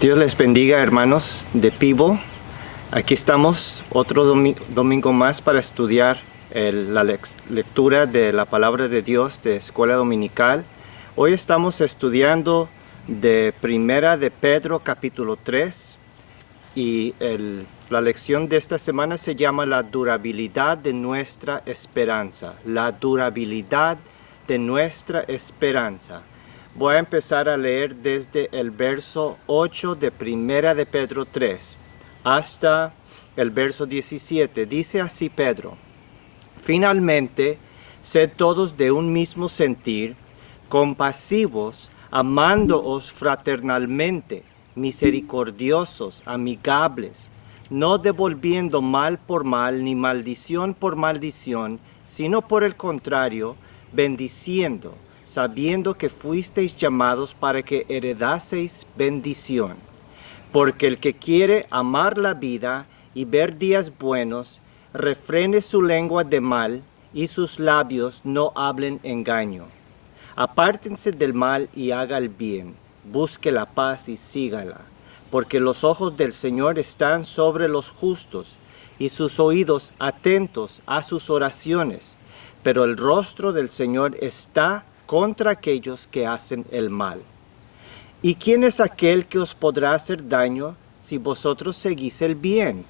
Dios les bendiga, hermanos de Pivo. Aquí estamos otro domingo más para estudiar la lectura de la palabra de Dios de Escuela Dominical. Hoy estamos estudiando de Primera de Pedro capítulo 3 y la lección de esta semana se llama la durabilidad de nuestra esperanza. La durabilidad de nuestra esperanza. Voy a empezar a leer desde el verso 8 de Primera de Pedro 3 hasta el verso 17. Dice así Pedro: Finalmente, sed todos de un mismo sentir, compasivos, amándoos fraternalmente, misericordiosos, amigables, no devolviendo mal por mal ni maldición por maldición, sino por el contrario, bendiciendo, sabiendo que fuisteis llamados para que heredaseis bendición. Porque el que quiere amar la vida y ver días buenos, refrene su lengua de mal y sus labios no hablen engaño. Apártense del mal y haga el bien, busque la paz y sígala, porque los ojos del Señor están sobre los justos y sus oídos atentos a sus oraciones, pero el rostro del Señor está contra aquellos que hacen el mal. ¿Y quién es aquel que os podrá hacer daño si vosotros seguís el bien?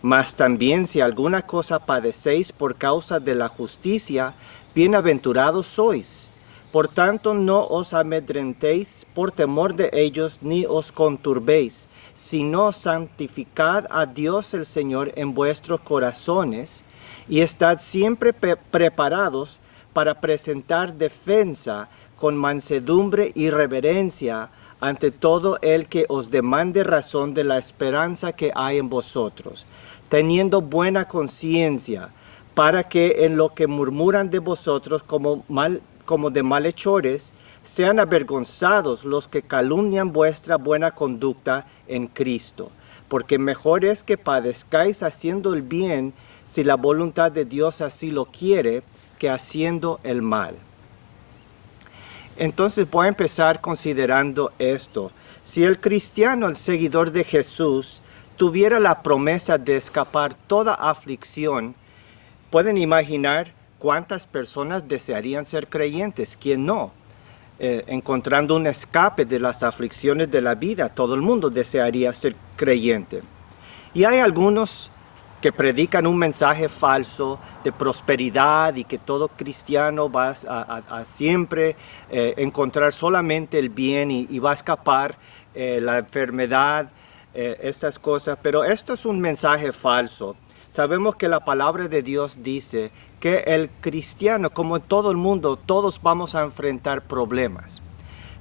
Mas también si alguna cosa padecéis por causa de la justicia, bienaventurados sois. Por tanto, no os amedrentéis por temor de ellos, ni os conturbéis, sino santificad a Dios el Señor en vuestros corazones, y estad siempre preparados para presentar defensa con mansedumbre y reverencia ante todo el que os demande razón de la esperanza que hay en vosotros, teniendo buena conciencia, para que en lo que murmuran de vosotros como de malhechores, sean avergonzados los que calumnian vuestra buena conducta en Cristo. Porque mejor es que padezcáis haciendo el bien, si la voluntad de Dios así lo quiere, que haciendo el mal. Entonces voy a empezar considerando esto. Si el cristiano, el seguidor de Jesús, tuviera la promesa de escapar toda aflicción, pueden imaginar cuántas personas desearían ser creyentes. ¿Quién no? Encontrando un escape de las aflicciones de la vida, todo el mundo desearía ser creyente. Y hay algunos que predican un mensaje falso de prosperidad y que todo cristiano va a siempre encontrar solamente el bien y va a escapar la enfermedad, esas cosas. Pero esto es un mensaje falso. Sabemos que la palabra de Dios dice que el cristiano, como todo el mundo, todos vamos a enfrentar problemas.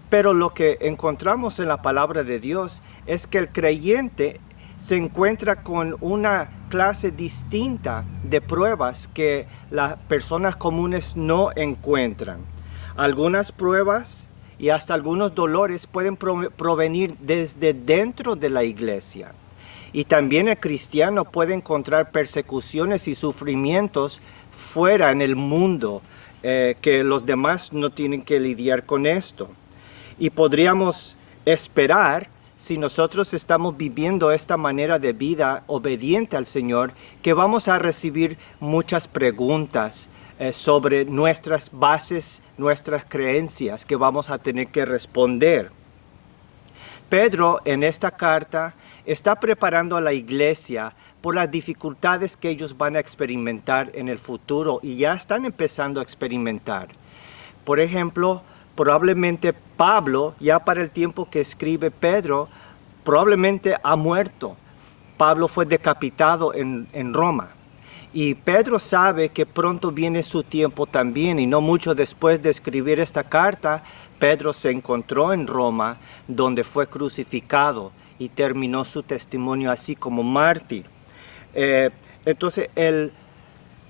Pero lo que encontramos en la palabra de Dios es que el creyente se encuentra con una clase distinta de pruebas que las personas comunes no encuentran. Algunas pruebas y hasta algunos dolores pueden provenir desde dentro de la iglesia. Y también el cristiano puede encontrar persecuciones y sufrimientos fuera en el mundo, que los demás no tienen que lidiar con esto. Y podríamos esperar, si nosotros estamos viviendo esta manera de vida obediente al Señor, que vamos a recibir muchas preguntas sobre nuestras bases, nuestras creencias, que vamos a tener que responder. Pedro, en esta carta, está preparando a la iglesia por las dificultades que ellos van a experimentar en el futuro y ya están empezando a experimentar. Por ejemplo, probablemente Pablo, ya para el tiempo que escribe Pedro, probablemente ha muerto. Pablo fue decapitado en Roma. Y Pedro sabe que pronto viene su tiempo también, y no mucho después de escribir esta carta, Pedro se encontró en Roma, donde fue crucificado y terminó su testimonio así como mártir. Entonces,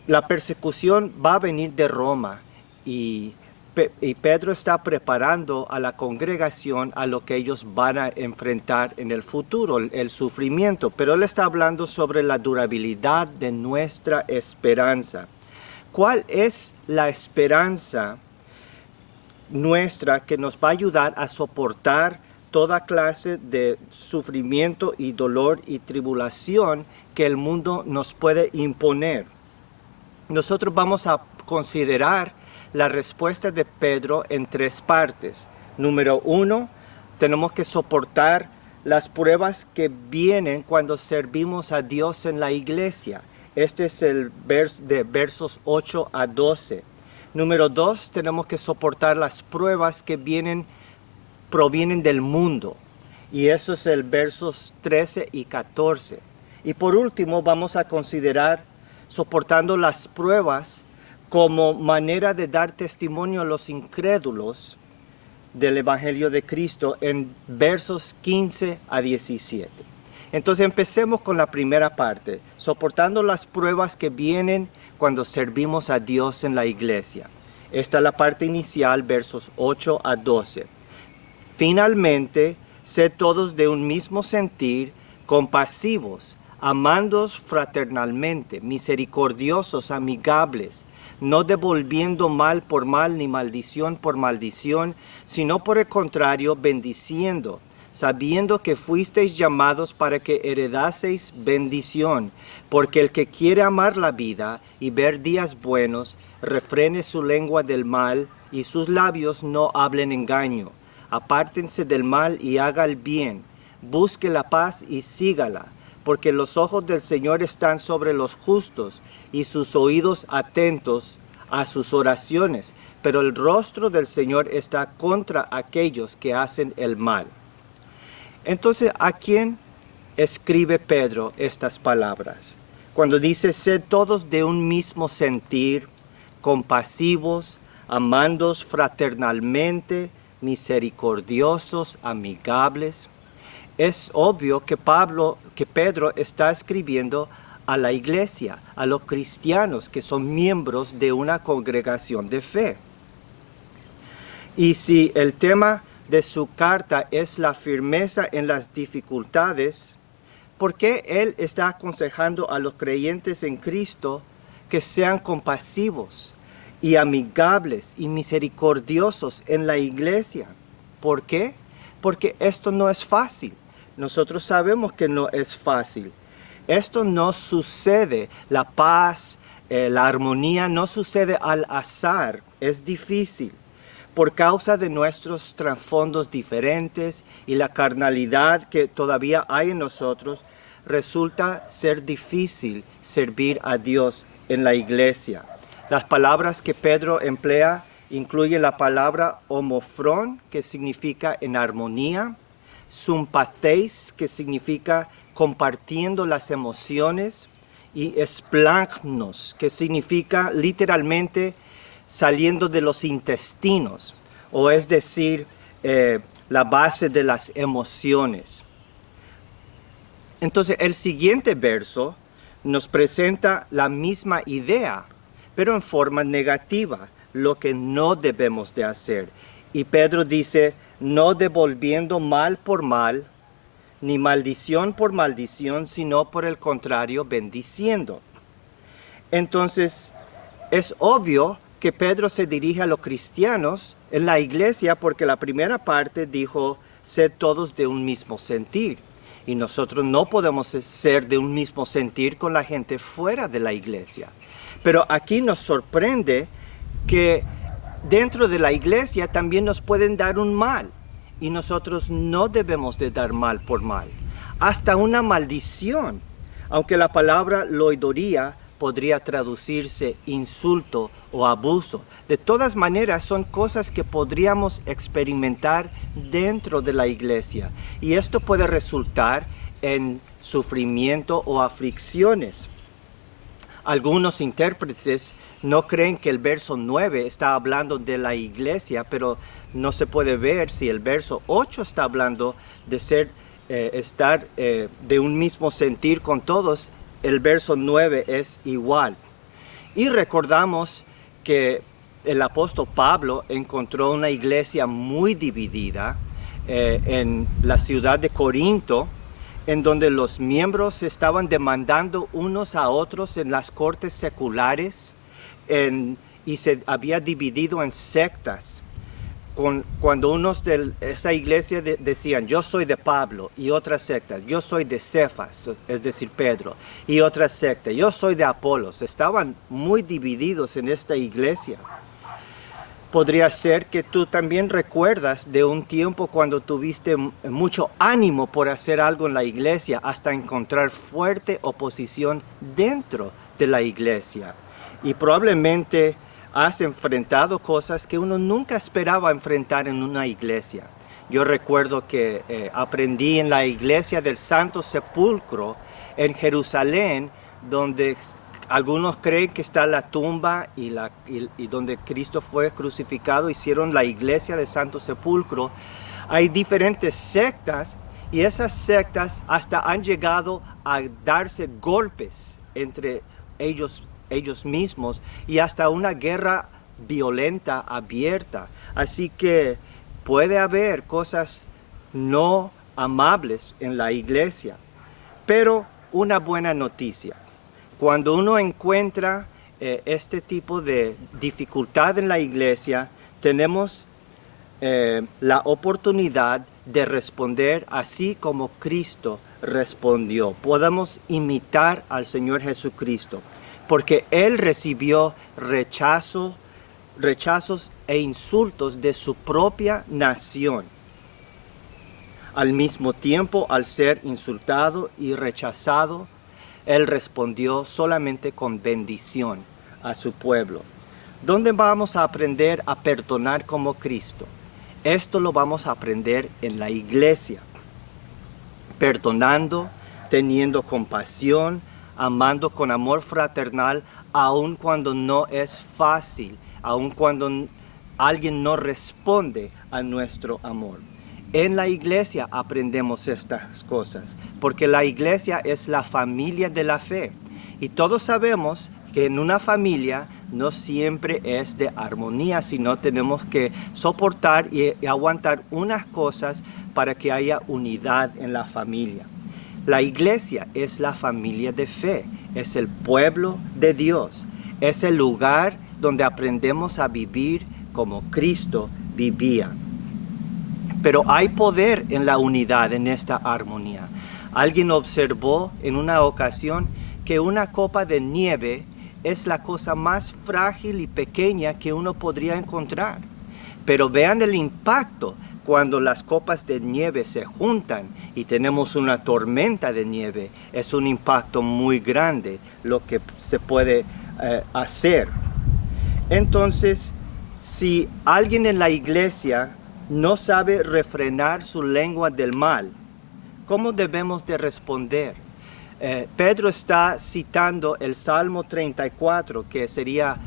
la persecución va a venir de Roma y Pedro está preparando a la congregación a lo que ellos van a enfrentar en el futuro, el sufrimiento. Pero él está hablando sobre la durabilidad de nuestra esperanza. ¿Cuál es la esperanza nuestra que nos va a ayudar a soportar toda clase de sufrimiento y dolor y tribulación que el mundo nos puede imponer. Nosotros vamos a considerar la respuesta de Pedro en 3 partes. Número 1, tenemos que soportar las pruebas que vienen cuando servimos a Dios en la iglesia. Este es el de versos 8 a 12. Número 2, tenemos que soportar las pruebas que provienen del mundo. Y eso es el versos 13 y 14. Y por último, vamos a considerar soportando las pruebas como manera de dar testimonio a los incrédulos del Evangelio de Cristo en versos 15 a 17. Entonces empecemos con la primera parte, soportando las pruebas que vienen cuando servimos a Dios en la iglesia. Esta es la parte inicial, versos 8 a 12. Finalmente, sed todos de un mismo sentir, compasivos, amándoos fraternalmente, misericordiosos, amigables, no devolviendo mal por mal ni maldición por maldición, sino por el contrario, bendiciendo, sabiendo que fuisteis llamados para que heredaseis bendición, porque el que quiere amar la vida y ver días buenos, refrene su lengua del mal y sus labios no hablen engaño. Apártense del mal y haga el bien, busque la paz y sígala, porque los ojos del Señor están sobre los justos y sus oídos atentos a sus oraciones, pero el rostro del Señor está contra aquellos que hacen el mal. Entonces, ¿a quién escribe Pedro estas palabras? Cuando dice, sed todos de un mismo sentir, compasivos, amándoos fraternalmente, misericordiosos, amigables. Es obvio que Pedro está escribiendo a la iglesia, a los cristianos que son miembros de una congregación de fe. Y si el tema de su carta es la firmeza en las dificultades, ¿por qué él está aconsejando a los creyentes en Cristo que sean compasivos y amigables y misericordiosos en la iglesia? ¿Por qué? Porque esto no es fácil. Nosotros sabemos que no es fácil. Esto no sucede, la paz, la armonía no sucede al azar, es difícil. Por causa de nuestros trasfondos diferentes y la carnalidad que todavía hay en nosotros, resulta ser difícil servir a Dios en la iglesia. Las palabras que Pedro emplea incluyen la palabra homofrón, que significa en armonía, sympatheis, que significa compartiendo las emociones, y splagnos, que significa literalmente saliendo de los intestinos, o es decir, la base de las emociones. Entonces, el siguiente verso nos presenta la misma idea, pero en forma negativa, lo que no debemos de hacer. Y Pedro dice, no devolviendo mal por mal, ni maldición por maldición, sino por el contrario, bendiciendo. Entonces, es obvio que Pedro se dirige a los cristianos en la iglesia porque la primera parte dijo, sed todos de un mismo sentir. Y nosotros no podemos ser de un mismo sentir con la gente fuera de la iglesia. Pero aquí nos sorprende que dentro de la iglesia también nos pueden dar un mal. Y nosotros no debemos de dar mal por mal. Hasta una maldición. Aunque la palabra loidoría podría traducirse insulto o abuso. De todas maneras, son cosas que podríamos experimentar dentro de la iglesia. Y esto puede resultar en sufrimiento o aflicciones. Algunos intérpretes no creen que el verso 9 está hablando de la iglesia, pero no se puede ver si el verso 8 está hablando de estar de un mismo sentir con todos. El verso 9 es igual. Y recordamos que el apóstol Pablo encontró una iglesia muy dividida en la ciudad de Corinto, en donde los miembros estaban demandando unos a otros en las cortes seculares y se había dividido en sectas. cuando unos de esa iglesia decían, yo soy de Pablo, y otras sectas, yo soy de Cefas, es decir, Pedro, y otras sectas, yo soy de Apolos, estaban muy divididos en esta iglesia. Podría ser que tú también recuerdas de un tiempo cuando tuviste mucho ánimo por hacer algo en la iglesia hasta encontrar fuerte oposición dentro de la iglesia. Y probablemente has enfrentado cosas que uno nunca esperaba enfrentar en una iglesia. Yo recuerdo que aprendí en la iglesia del Santo Sepulcro en Jerusalén, donde algunos creen que está la tumba y donde Cristo fue crucificado, hicieron la iglesia del Santo Sepulcro. Hay diferentes sectas y esas sectas hasta han llegado a darse golpes entre ellos mismos y hasta una guerra violenta abierta. Así que puede haber cosas no amables en la iglesia, pero una buena noticia. Cuando uno encuentra este tipo de dificultad en la iglesia, tenemos la oportunidad de responder así como Cristo respondió. Podemos imitar al Señor Jesucristo, porque Él recibió rechazos e insultos de su propia nación. Al mismo tiempo, al ser insultado y rechazado, Él respondió solamente con bendición a su pueblo. ¿Dónde vamos a aprender a perdonar como Cristo? Esto lo vamos a aprender en la iglesia. Perdonando, teniendo compasión, amando con amor fraternal, aun cuando no es fácil, aun cuando alguien no responde a nuestro amor. En la iglesia aprendemos estas cosas, porque la iglesia es la familia de la fe. Y todos sabemos que en una familia no siempre es de armonía, sino tenemos que soportar y aguantar unas cosas para que haya unidad en la familia. La iglesia es la familia de fe, es el pueblo de Dios, es el lugar donde aprendemos a vivir como Cristo vivía. Pero hay poder en la unidad, en esta armonía. Alguien observó en una ocasión que una copa de nieve es la cosa más frágil y pequeña que uno podría encontrar. Pero vean el impacto cuando las copas de nieve se juntan y tenemos una tormenta de nieve. Es un impacto muy grande lo que se puede hacer. Entonces, si alguien en la iglesia no sabe refrenar su lengua del mal, ¿cómo debemos de responder? Pedro está citando el Salmo 34, que sería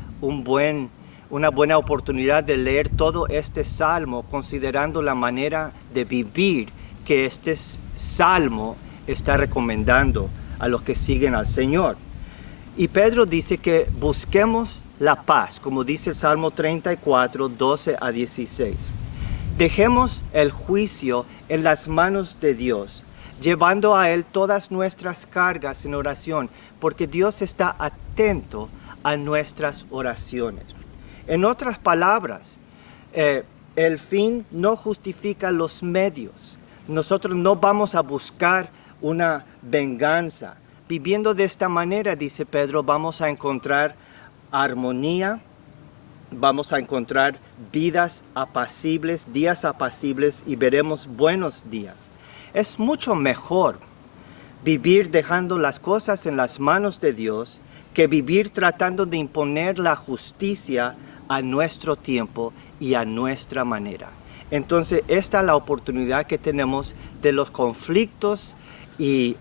una buena oportunidad de leer todo este Salmo, considerando la manera de vivir que este Salmo está recomendando a los que siguen al Señor. Y Pedro dice que busquemos la paz, como dice el Salmo 34, 12 a 16. Dejemos el juicio en las manos de Dios, llevando a Él todas nuestras cargas en oración, porque Dios está atento a nuestras oraciones. En otras palabras, el fin no justifica los medios. Nosotros no vamos a buscar una venganza. Viviendo de esta manera, dice Pedro, vamos a encontrar armonía, vamos a encontrar vidas apacibles, días apacibles y veremos buenos días. Es mucho mejor vivir dejando las cosas en las manos de Dios que vivir tratando de imponer la justicia a nuestro tiempo y a nuestra manera. Entonces, esta es la oportunidad que tenemos de los conflictos y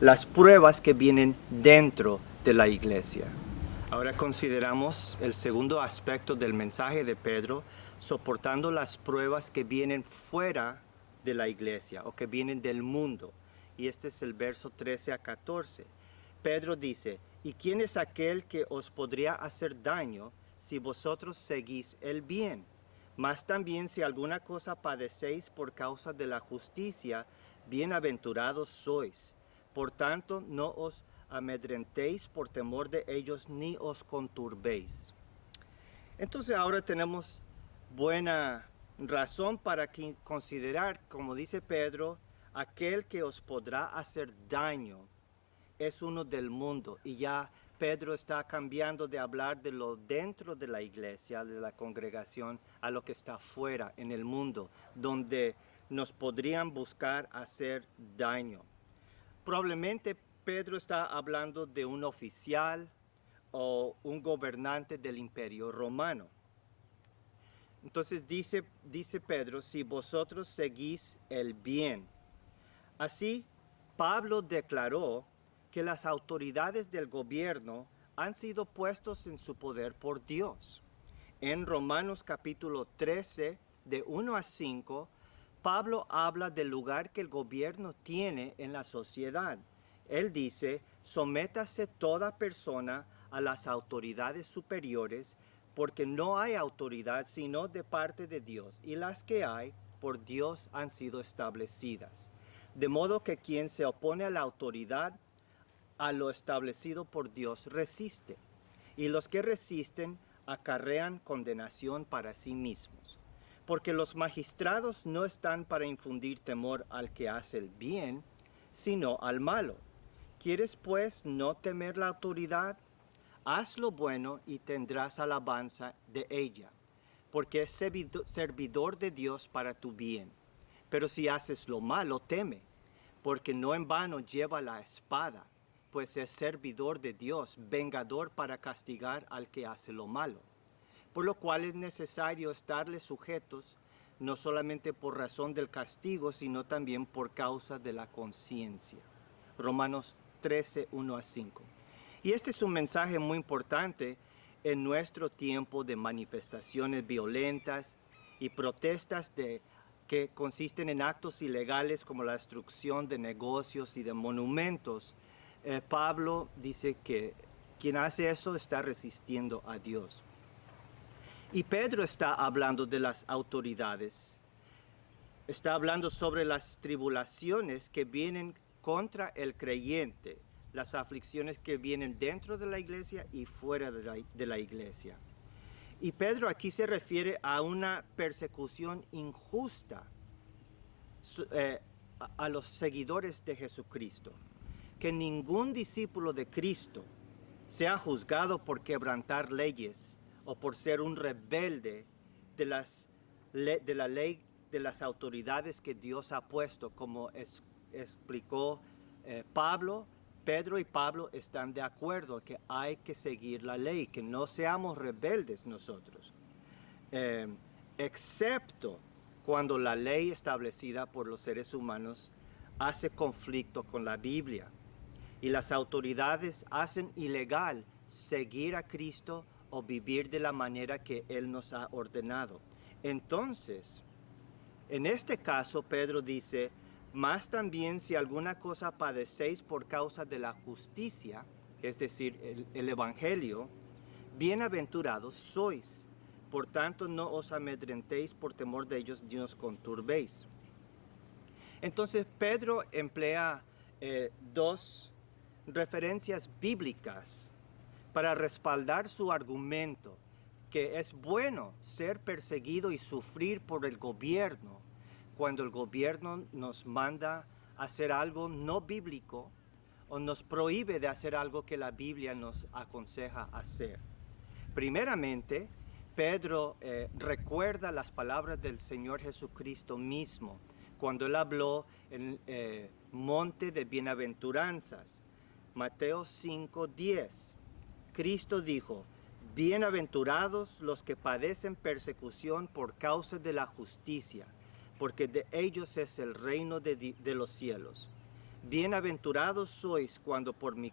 las pruebas que vienen dentro de la iglesia. Ahora consideramos el segundo aspecto del mensaje de Pedro, soportando las pruebas que vienen fuera de la iglesia o que vienen del mundo. Y este es el verso 13 a 14. Pedro dice, ¿y quién es aquel que os podría hacer daño si vosotros seguís el bien? Mas también si alguna cosa padecéis por causa de la justicia, bienaventurados sois. Por tanto, no os amedrentéis por temor de ellos, ni os conturbéis. Entonces ahora tenemos buena razón para considerar, como dice Pedro, aquel que os podrá hacer daño es uno del mundo. Y ya Pedro está cambiando de hablar de lo dentro de la iglesia, de la congregación, a lo que está fuera, en el mundo, donde nos podrían buscar hacer daño. Probablemente Pedro está hablando de un oficial o un gobernante del imperio romano. Entonces dice Pedro, si vosotros seguís el bien. Así, Pablo declaró que las autoridades del gobierno han sido puestos en su poder por Dios. En Romanos capítulo 13, de 1 a 5, Pablo habla del lugar que el gobierno tiene en la sociedad. Él dice, sométase toda persona a las autoridades superiores, porque no hay autoridad sino de parte de Dios, y las que hay por Dios han sido establecidas. De modo que quien se opone a la autoridad, a lo establecido por Dios, resiste, y los que resisten acarrean condenación para sí mismos. Porque los magistrados no están para infundir temor al que hace el bien, sino al malo. ¿Quieres pues no temer la autoridad? Haz lo bueno y tendrás alabanza de ella, porque es servidor de Dios para tu bien. Pero si haces lo malo, teme, porque no en vano lleva la espada, pues es servidor de Dios, vengador para castigar al que hace lo malo. Por lo cual es necesario estarles sujetos, no solamente por razón del castigo, sino también por causa de la conciencia. Romanos 13, 1 a 5. Y este es un mensaje muy importante en nuestro tiempo de manifestaciones violentas y protestas que consisten en actos ilegales como la destrucción de negocios y de monumentos. Pablo dice que quien hace eso está resistiendo a Dios. Y Pedro está hablando de las autoridades. Está hablando sobre las tribulaciones que vienen contra el creyente, las aflicciones que vienen dentro de la iglesia y fuera de la iglesia. Y Pedro aquí se refiere a una persecución injusta a los seguidores de Jesucristo. Que ningún discípulo de Cristo sea juzgado por quebrantar leyes o por ser un rebelde de la ley de las autoridades que Dios ha puesto, como explicó Pablo. Pedro y Pablo están de acuerdo que hay que seguir la ley, que no seamos rebeldes nosotros, excepto cuando la ley establecida por los seres humanos hace conflicto con la Biblia y las autoridades hacen ilegal seguir a Cristo o vivir de la manera que Él nos ha ordenado. Entonces, en este caso, Pedro dice, más también si alguna cosa padecéis por causa de la justicia, es decir, el Evangelio, bienaventurados sois. Por tanto, no os amedrentéis por temor de ellos ni os conturbéis. Entonces, Pedro emplea dos referencias bíblicas para respaldar su argumento, que es bueno ser perseguido y sufrir por el gobierno, cuando el gobierno nos manda hacer algo no bíblico o nos prohíbe de hacer algo que la Biblia nos aconseja hacer. Primeramente, Pedro recuerda las palabras del Señor Jesucristo mismo, cuando Él habló en el monte de bienaventuranzas. Mateo 5:10. Cristo dijo, bienaventurados los que padecen persecución por causa de la justicia, porque de ellos es el reino de los cielos. Bienaventurados sois cuando por mi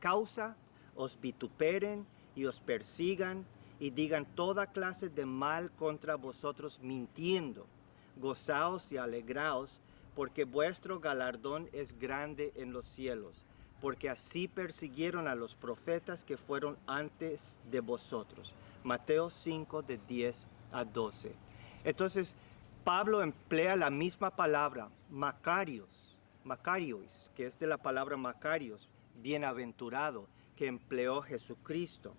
causa os vituperen y os persigan y digan toda clase de mal contra vosotros mintiendo. Gozaos y alegraos, porque vuestro galardón es grande en los cielos, porque así persiguieron a los profetas que fueron antes de vosotros. Mateo 5, de 10 a 12. Entonces, Pablo emplea la misma palabra, Macarios, que es de la palabra Macarios, bienaventurado, que empleó Jesucristo.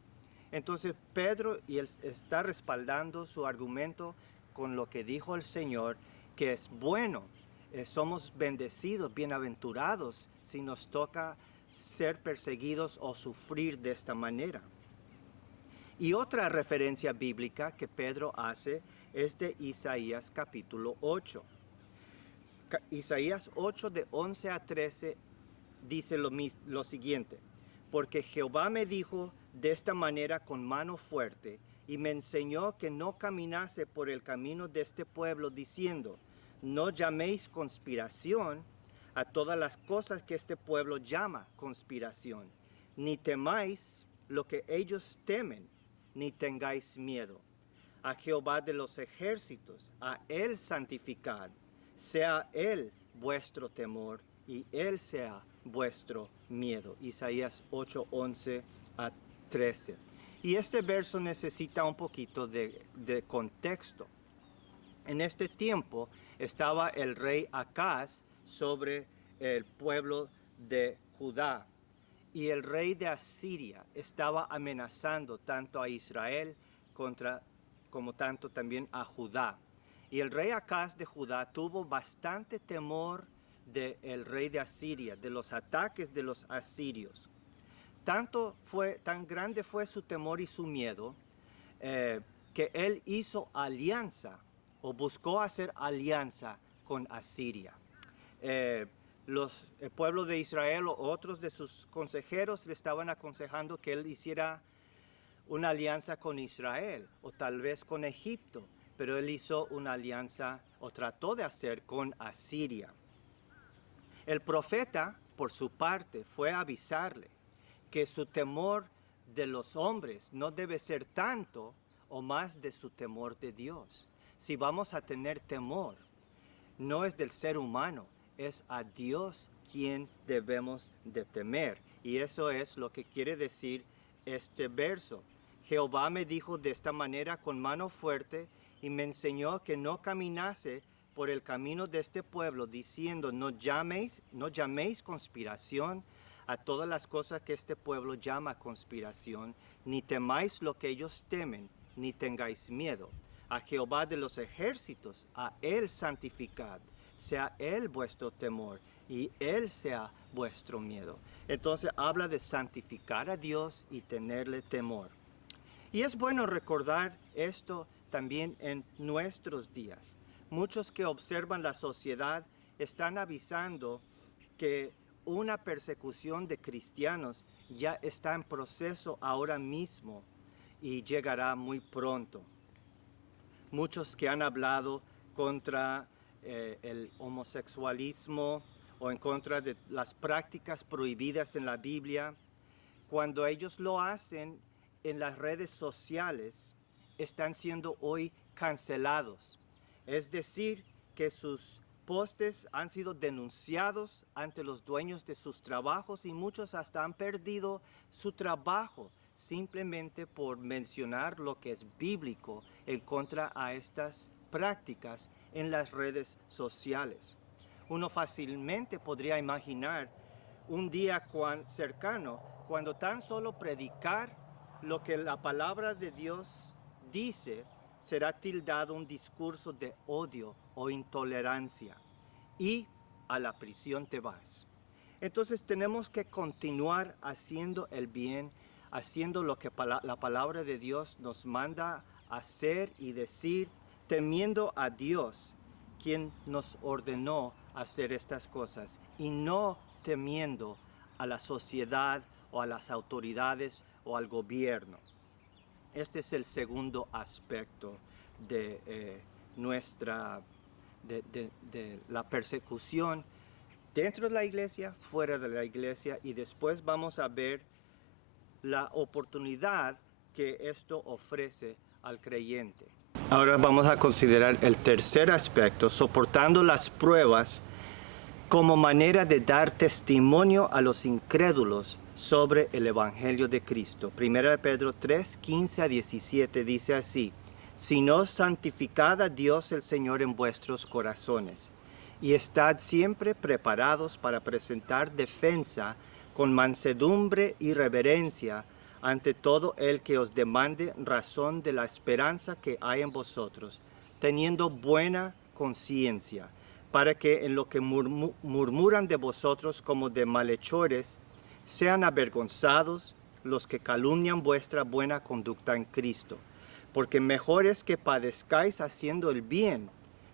Entonces Pedro y él está respaldando su argumento con lo que dijo el Señor, que es bueno, somos bendecidos, bienaventurados si nos toca ser perseguidos o sufrir de esta manera. Y otra referencia bíblica que Pedro hace es de Isaías capítulo 8. Isaías 8 de 11 a 13 dice lo siguiente: porque Jehová me dijo de esta manera con mano fuerte, y me enseñó que no caminase por el camino de este pueblo, diciendo, no llaméis conspiración a todas las cosas que este pueblo llama conspiración, ni temáis lo que ellos temen, ni tengáis miedo. A Jehová de los ejércitos, a Él santificad, sea Él vuestro temor, y Él sea vuestro miedo. Isaías 8, 11 a 13. Y este verso necesita un poquito de contexto. En este tiempo estaba el rey Acaz sobre el pueblo de Judá, y el rey de Asiria estaba amenazando tanto a Israel como tanto también a Judá. Y el rey Acaz de Judá tuvo bastante temor del rey de Asiria, de los ataques de los asirios. Tan grande fue su temor y su miedo que él hizo alianza o buscó hacer alianza con Asiria. El pueblo de Israel o otros de sus consejeros le estaban aconsejando que él hiciera una alianza con Israel o tal vez con Egipto, pero él hizo una alianza o trató de hacer con Asiria. El profeta, por su parte, fue a avisarle que su temor de los hombres no debe ser tanto o más de su temor de Dios. Si vamos a tener temor, no es del ser humano, es a Dios quien debemos de temer. Y eso es lo que quiere decir este verso. Jehová me dijo de esta manera con mano fuerte y me enseñó que no caminase por el camino de este pueblo, diciendo, no llaméis conspiración a todas las cosas que este pueblo llama conspiración, ni temáis lo que ellos temen, ni tengáis miedo. A Jehová de los ejércitos, a Él santificad, sea Él vuestro temor, y Él sea vuestro miedo. Entonces habla de santificar a Dios y tenerle temor. Y es bueno recordar esto también en nuestros días. Muchos que observan la sociedad están avisando que una persecución de cristianos ya está en proceso ahora mismo y llegará muy pronto. Muchos que han hablado contra el homosexualismo o en contra de las prácticas prohibidas en la Biblia, cuando ellos lo hacen en las redes sociales, están siendo hoy cancelados. Es decir, que sus postes han sido denunciados ante los dueños de sus trabajos y muchos hasta han perdido su trabajo simplemente por mencionar lo que es bíblico en contra a estas prácticas en las redes sociales. Uno fácilmente podría imaginar un día cercano cuando tan solo predicar lo que la palabra de Dios dice será tildado un discurso de odio o intolerancia y a la prisión te vas. Entonces tenemos que continuar haciendo el bien, haciendo lo que la palabra de Dios nos manda hacer y decir, temiendo a Dios, quien nos ordenó hacer estas cosas, y no temiendo a la sociedad o a las autoridades o al gobierno. Este es el segundo aspecto de la persecución dentro de la iglesia, fuera de la iglesia, y después vamos a ver la oportunidad que esto ofrece al creyente. Ahora vamos a considerar el tercer aspecto, soportando las pruebas como manera de dar testimonio a los incrédulos sobre el Evangelio de Cristo. 1 Pedro 3, 15 a 17 dice así: sino santificad a Dios el Señor en vuestros corazones, y estad siempre preparados para presentar defensa con mansedumbre y reverencia ante todo el que os demande razón de la esperanza que hay en vosotros, teniendo buena conciencia, para que en lo que murmuran de vosotros como de malhechores, sean avergonzados los que calumnian vuestra buena conducta en Cristo. Porque mejor es que padezcáis haciendo el bien,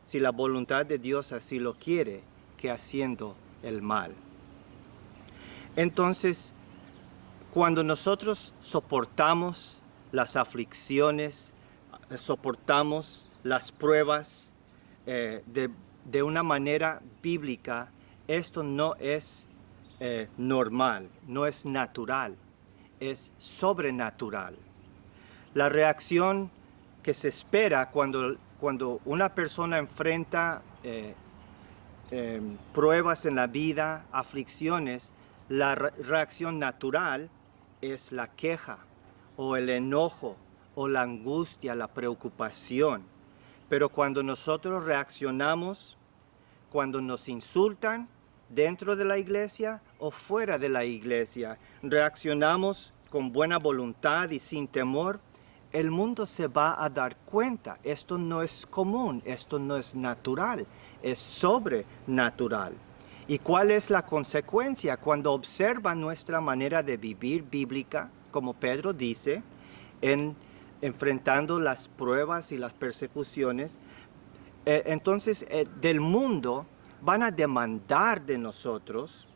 si la voluntad de Dios así lo quiere, que haciendo el mal. Entonces, cuando nosotros soportamos las aflicciones, soportamos las pruebas de una manera bíblica, esto no es normal, no es natural, es sobrenatural. La reacción que se espera cuando una persona enfrenta pruebas en la vida, aflicciones, la reacción natural es la queja o el enojo o la angustia, la preocupación. Pero cuando nosotros reaccionamos, cuando nos insultan dentro de la iglesia o fuera de la iglesia, reaccionamos con buena voluntad y sin temor, el mundo se va a dar cuenta. Esto no es común, esto no es natural, es sobrenatural. ¿Y cuál es la consecuencia? Cuando observan nuestra manera de vivir bíblica, como Pedro dice, enfrentando las pruebas y las persecuciones, entonces del mundo van a demandar de nosotros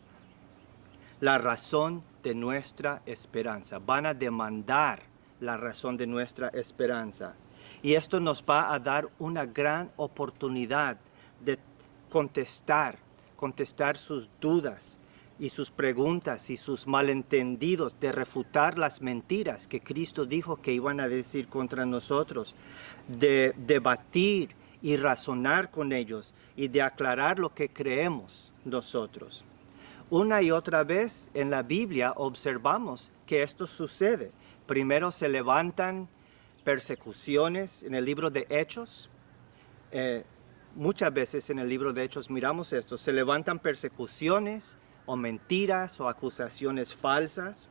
la razón de nuestra esperanza. Van a demandar la razón de nuestra esperanza. Y esto nos va a dar una gran oportunidad de contestar sus dudas y sus preguntas y sus malentendidos, de refutar las mentiras que Cristo dijo que iban a decir contra nosotros, de debatir y razonar con ellos y de aclarar lo que creemos nosotros. Una y otra vez en la Biblia observamos que esto sucede. Primero se levantan persecuciones en el libro de Hechos. Muchas veces en el libro de Hechos miramos esto. Se levantan persecuciones o mentiras o acusaciones falsas.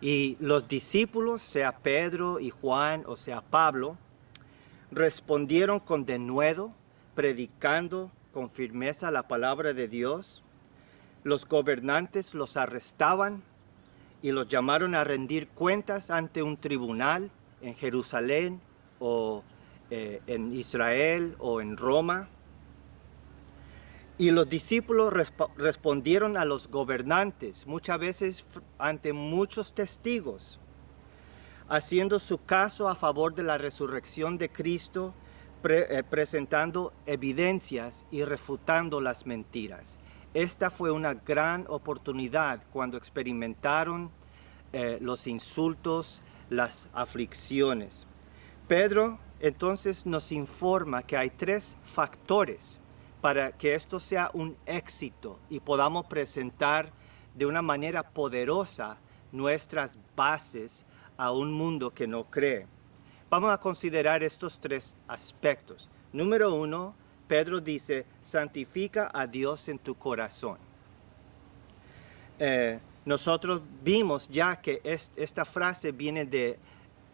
Y los discípulos, sea Pedro y Juan o sea Pablo, respondieron con denuedo, predicando con firmeza la palabra de Dios. Los gobernantes los arrestaban y los llamaron a rendir cuentas ante un tribunal en Jerusalén o en Israel o en Roma. Y los discípulos respondieron a los gobernantes, muchas veces ante muchos testigos, haciendo su caso a favor de la resurrección de Cristo, presentando evidencias y refutando las mentiras. Esta fue una gran oportunidad cuando experimentaron los insultos, las aflicciones. Pedro entonces nos informa que hay 3 factores para que esto sea un éxito y podamos presentar de una manera poderosa nuestras bases a un mundo que no cree. Vamos a considerar estos 3 aspectos. Número 1, Pedro dice, santifica a Dios en tu corazón. Nosotros vimos ya que esta frase viene de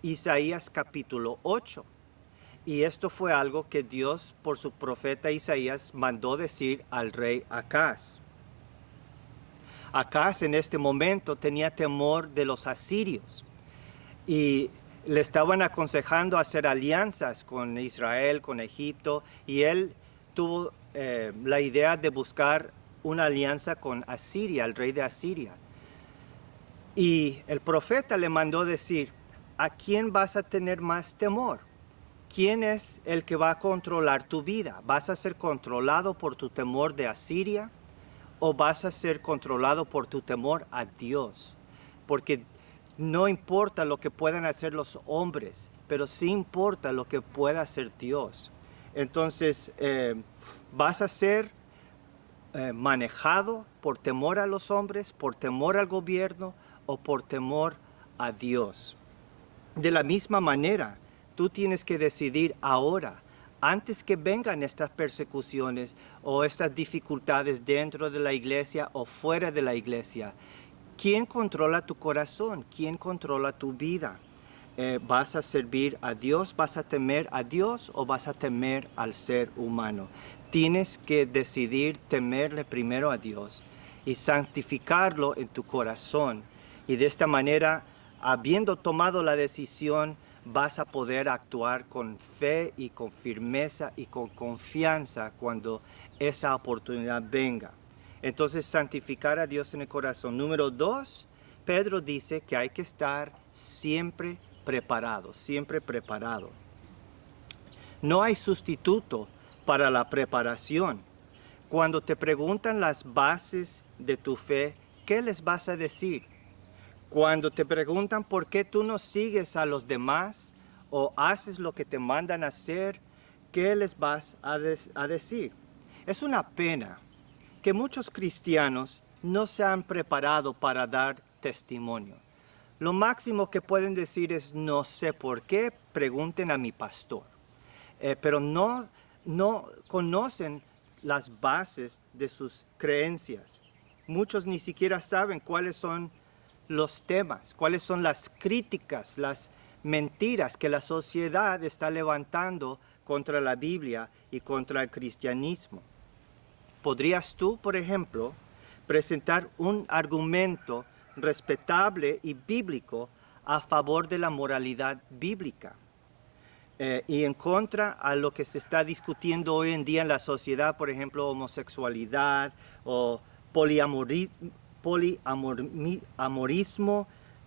Isaías capítulo 8. Y esto fue algo que Dios por su profeta Isaías mandó decir al rey Acaz. Acaz en este momento tenía temor de los asirios y le estaban aconsejando hacer alianzas con Israel, con Egipto, y él tuvo la idea de buscar una alianza con Asiria, el rey de Asiria. Y el profeta le mandó decir, ¿a quién vas a tener más temor? ¿Quién es el que va a controlar tu vida? ¿Vas a ser controlado por tu temor de Asiria o vas a ser controlado por tu temor a Dios? Porque no importa lo que puedan hacer los hombres, pero sí importa lo que pueda hacer Dios. Entonces, vas a ser manejado por temor a los hombres, por temor al gobierno o por temor a Dios. De la misma manera, tú tienes que decidir ahora, antes que vengan estas persecuciones o estas dificultades dentro de la iglesia o fuera de la iglesia, ¿Quién controla tu corazón? ¿Quién controla tu vida? ¿Vas a servir a Dios? ¿Vas a temer a Dios o vas a temer al ser humano? Tienes que decidir temerle primero a Dios y santificarlo en tu corazón. Y de esta manera, habiendo tomado la decisión, vas a poder actuar con fe y con firmeza y con confianza cuando esa oportunidad venga. Entonces, santificar a Dios en el corazón. Número 2, Pedro dice que hay que estar siempre preparado, siempre preparado. No hay sustituto para la preparación. Cuando te preguntan las bases de tu fe, ¿qué les vas a decir? Cuando te preguntan por qué tú no sigues a los demás o haces lo que te mandan hacer, ¿qué les vas a decir? Es una pena que muchos cristianos no se han preparado para dar testimonio. Lo máximo que pueden decir es no sé por qué, pregunten a mi pastor. Pero no conocen las bases de sus creencias. Muchos ni siquiera saben cuáles son los temas, cuáles son las críticas, las mentiras que la sociedad está levantando contra la Biblia y contra el cristianismo. ¿Podrías tú, por ejemplo, presentar un argumento respetable y bíblico a favor de la moralidad bíblica y en contra a lo que se está discutiendo hoy en día en la sociedad, por ejemplo, homosexualidad o poliamorismo,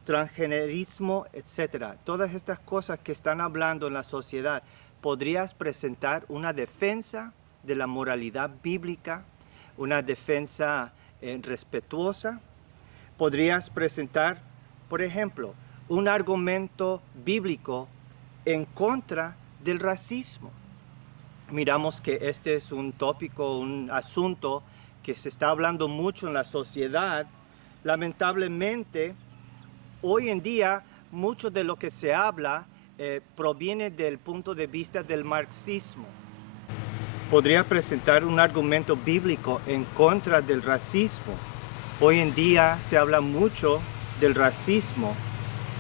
transgenerismo, etcétera? Todas estas cosas que están hablando en la sociedad, ¿podrías presentar una defensa de la moralidad bíblica, una defensa respetuosa? Podrías presentar, por ejemplo, un argumento bíblico en contra del racismo. Miramos que este es un tópico, un asunto que se está hablando mucho en la sociedad. Lamentablemente, hoy en día, mucho de lo que se habla proviene del punto de vista del marxismo. Podría presentar un argumento bíblico en contra del racismo. Hoy en día se habla mucho del racismo,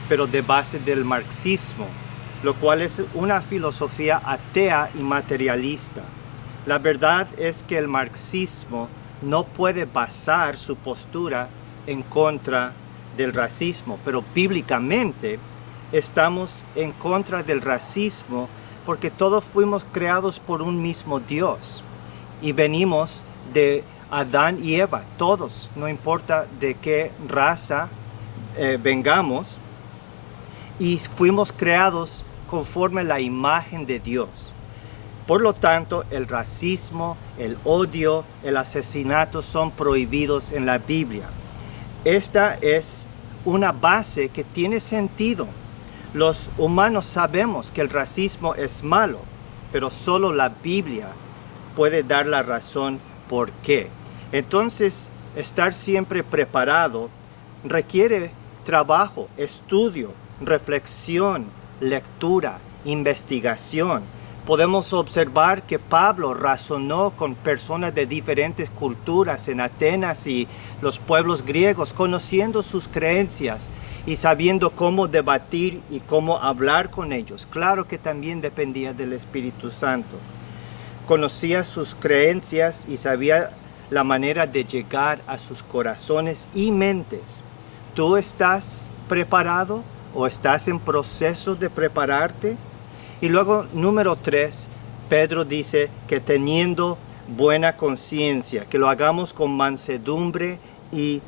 pero de base del marxismo, lo cual es una filosofía atea y materialista. La verdad es que el marxismo no puede basar su postura en contra del racismo, pero bíblicamente estamos en contra del racismo porque todos fuimos creados por un mismo Dios y venimos de Adán y Eva, todos, no importa de qué raza vengamos, y fuimos creados conforme a la imagen de Dios. Por lo tanto, el racismo, el odio, el asesinato son prohibidos en la Biblia. Esta es una base que tiene sentido. Los humanos sabemos que el racismo es malo, pero solo la Biblia puede dar la razón por qué. Entonces, estar siempre preparado requiere trabajo, estudio, reflexión, lectura, investigación. Podemos observar que Pablo razonó con personas de diferentes culturas en Atenas y los pueblos griegos, conociendo sus creencias y sabiendo cómo debatir y cómo hablar con ellos. Claro que también dependía del Espíritu Santo. Conocía sus creencias y sabía la manera de llegar a sus corazones y mentes. ¿Tú estás preparado o estás en proceso de prepararte? Y luego, número 3, Pedro dice que teniendo buena conciencia, que lo hagamos con mansedumbre y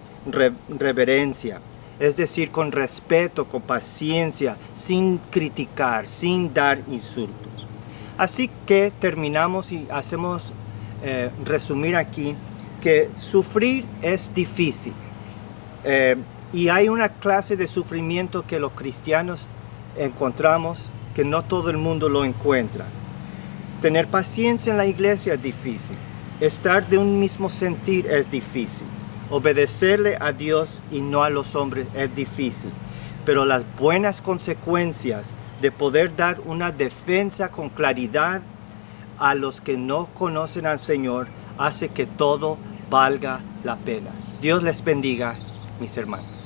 reverencia. Es decir, con respeto, con paciencia, sin criticar, sin dar insultos. Así que terminamos y hacemos resumir aquí que sufrir es difícil. Y hay una clase de sufrimiento que los cristianos encontramos que no todo el mundo lo encuentra. Tener paciencia en la iglesia es difícil. Estar de un mismo sentir es difícil. Obedecerle a Dios y no a los hombres es difícil. Pero las buenas consecuencias de poder dar una defensa con claridad a los que no conocen al Señor hace que todo valga la pena. Dios les bendiga, mis hermanos.